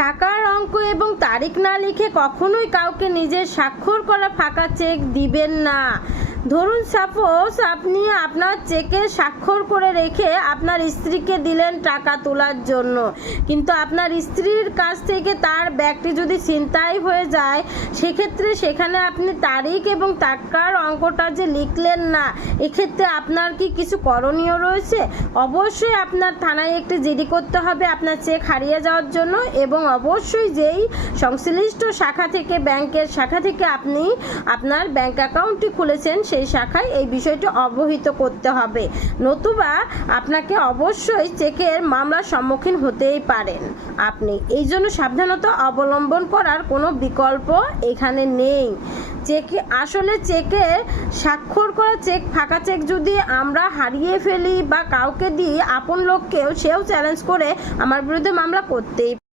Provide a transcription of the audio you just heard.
টাকার অঙ্ক এবং তারিখ না লিখে কখনোই কাউকে নিজের স্বাক্ষর করা ফাঁকা চেক দিবেন না। ধরুন সাপোজ আপনি আপনার চেকে স্বাক্ষর করে রেখে আপনার স্ত্রীকে দিলেন টাকা তোলার জন্য, কিন্তু আপনার স্ত্রীর কাছ থেকে তার ব্যাগটি যদি ছিনতাই হয়ে যায়, সেক্ষেত্রে সেখানে আপনি তারিখ এবং টাকার অঙ্কটা যে লিখলেন না, এক্ষেত্রে আপনার কি কিছু করণীয় রয়েছে? অবশ্যই আপনার থানায় একটি জিডি করতে হবে আপনার চেক হারিয়ে যাওয়ার জন্য, এবং অবশ্যই যেই সংশ্লিষ্ট শাখা থেকে, ব্যাংকের শাখা থেকে আপনি আপনার ব্যাংক অ্যাকাউন্টটি খুলেছেন সেই শাখায় এই বিষয়টি অবহিত করতে হবে, নতুবা আপনাকে অবশ্যই চেকের মামলার সম্মুখীন হতেই পারেন আপনি। এই জন্য সাবধানতা অবলম্বন করার কোনো বিকল্প এখানে নেই। আসলে চেকে স্বাক্ষর করা চেক, ফাঁকা চেক যদি আমরা হারিয়ে ফেলি বা কাউকে দিই আপন লোককেও, সেও চ্যালেঞ্জ করে আমার বিরুদ্ধে মামলা করতেই